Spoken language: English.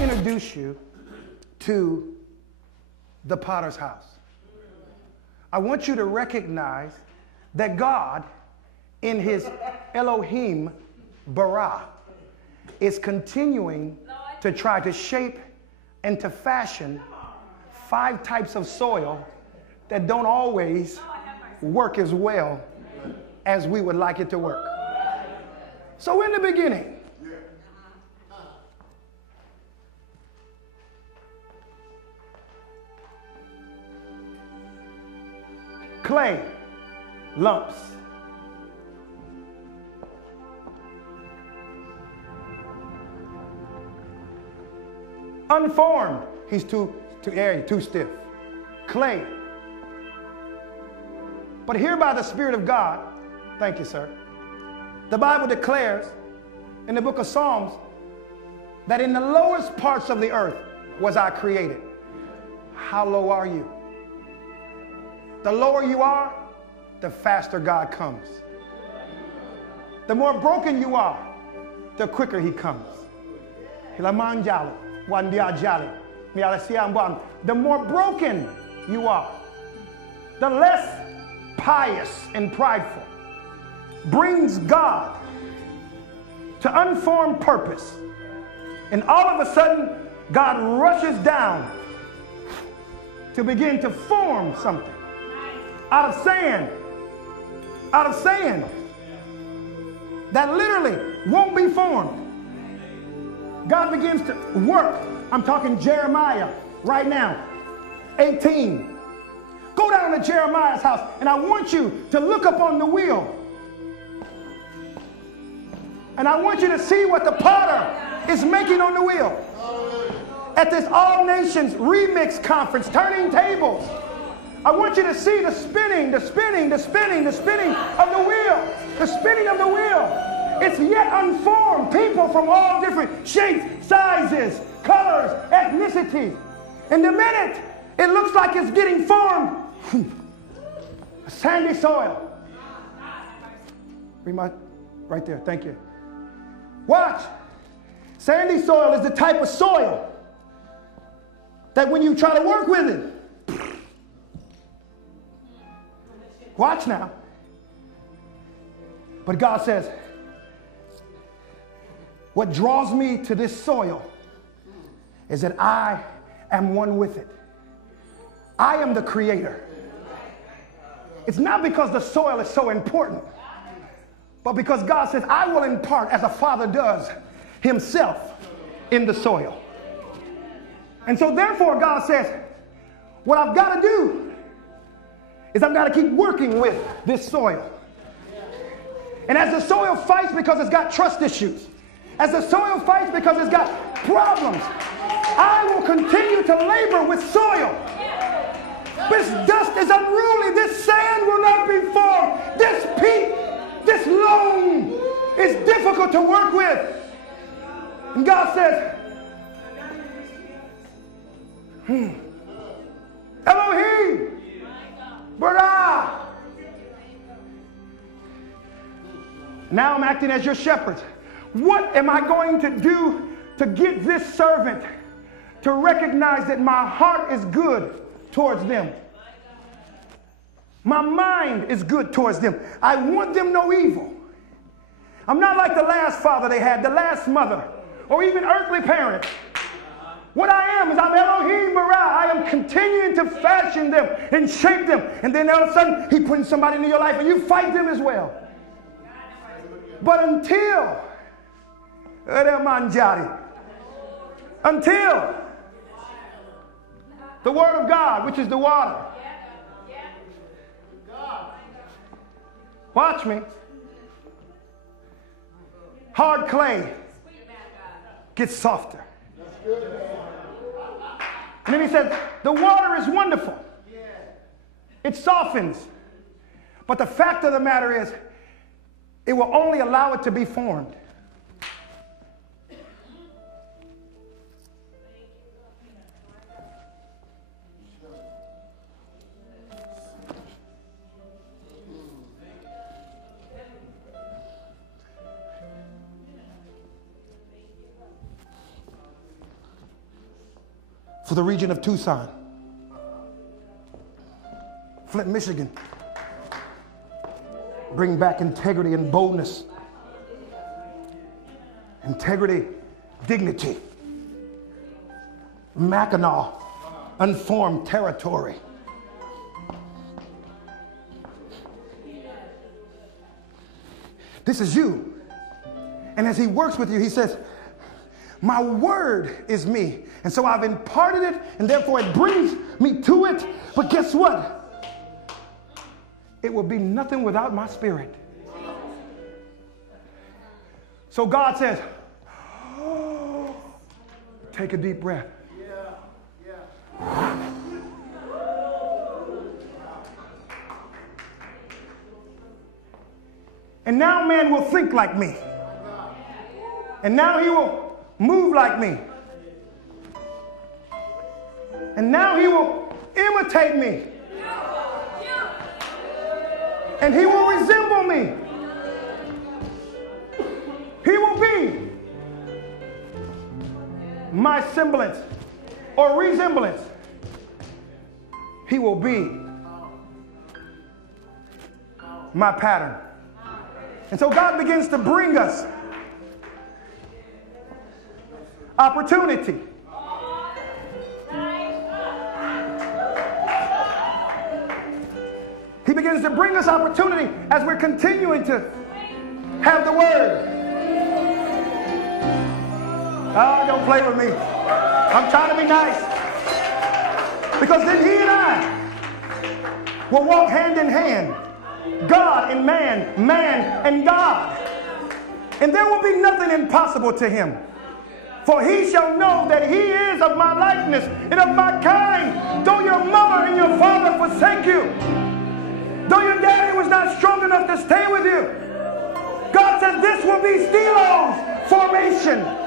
Introduce you to the potter's house. I want you to recognize that God, in his Elohim bara, is continuing to try to shape and to fashion 5 types of soil that don't always work as well as we would like it to work. So in the beginning, clay, lumps. Unformed, he's too airy, too stiff. Clay. But here by the Spirit of God, thank you, sir, the Bible declares in the book of Psalms that in the lowest parts of the earth was I created. How low are you? The lower you are, the faster God comes. The more broken you are, the quicker he comes. The more broken you are, the less pious and prideful brings God to unformed purpose. And all of a sudden, God rushes down to begin to form something. Out of sand that literally won't be formed. God begins to work. I'm talking Jeremiah right now, 18. Go down to Jeremiah's house, and I want you to look up on the wheel. And I want you to see what the potter is making on the wheel. At this All Nations Remix Conference, turning tables. I want you to see the spinning of the wheel. The spinning of the wheel. It's yet unformed. People from all different shapes, sizes, colors, ethnicities. And the minute it looks like it's getting formed, sandy soil. Right there, thank you. Watch. Sandy soil is the type of soil that when you try to work with it, watch now. But God says, what draws me to this soil is that I am one with it. I am the creator. It's not because the soil is so important, but because God says, I will impart, as a father does, himself in the soil. And so therefore God says, what I've got to do is I've got to keep working with this soil. And as the soil fights because it's got trust issues, as the soil fights because it's got problems, I will continue to labor with soil. This dust is unruly. This sand will not be formed. This peat, this loam is difficult to work with. And God says, Elohim, Bara. Now I'm acting as your shepherd. What am I going to do to get this servant to recognize that my heart is good towards them? My mind is good towards them. I want them no evil. I'm not like the last father they had, the last mother, or even earthly parents. What I am is I'm Elohim Bara. I am continuing to fashion them and shape them. And then all of a sudden, he puts somebody into your life and you fight them as well. But until the word of God, which is the water. Watch me. Hard clay gets softer. And then he says, the water is wonderful. It softens. But the fact of the matter is, it will only allow it to be formed. for the region of Tucson, Flint, Michigan. Bring back integrity and boldness. Integrity, dignity. Mackinac, unformed territory. This is you. And as he works with you, he says, my word is me. And so I've imparted it, and therefore it brings me to it. But guess what? It will be nothing without my spirit. So God says, oh, take a deep breath. And now man will think like me. And now he will move like me. And now he will imitate me. And he will resemble me. He will be my semblance or resemblance. He will be my pattern. And so God begins to bring us opportunity. He begins to bring us opportunity as we're continuing to have the word. Oh, don't play with me. I'm trying to be nice. Because then he and I will walk hand in hand. God and man, man and God. And there will be nothing impossible to him. For he shall know that he is of my likeness and of my kind. Though your mother and your father forsake you, though your daddy was not strong enough to stay with you, God said this will be Steelo's formation.